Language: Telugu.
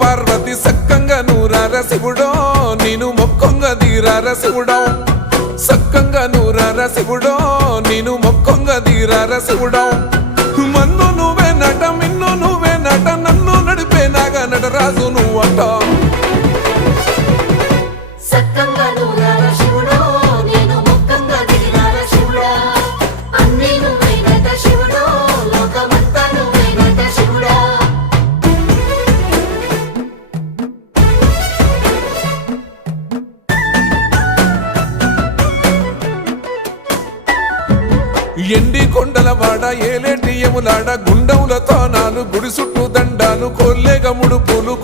పార్వతి సక్కంగా నూరార శివుడో నేను మొక్కంగా తీరార శివుడో సక్కంగా నూరార శివుడో నేను మొక్కంగా తీరార శివుడో మన్ను నువ్వే నట మిన్ను నువ్వే నట నన్ను నడిపే నాగా నటరాజు నువ్వట సక్కంగా నూరార శివుడో నేను మొక్కంగా తీరార శివుడా అన్నీ నువ్వేనట శివుడో లోకమంతా నువ్వేనట శివుడా ఎండి కొండల వాడ ఏలేటి యములాడ గుండములతో నాలు గుడి చుట్టూ దండాలు కొల్లేగ ముడుపులు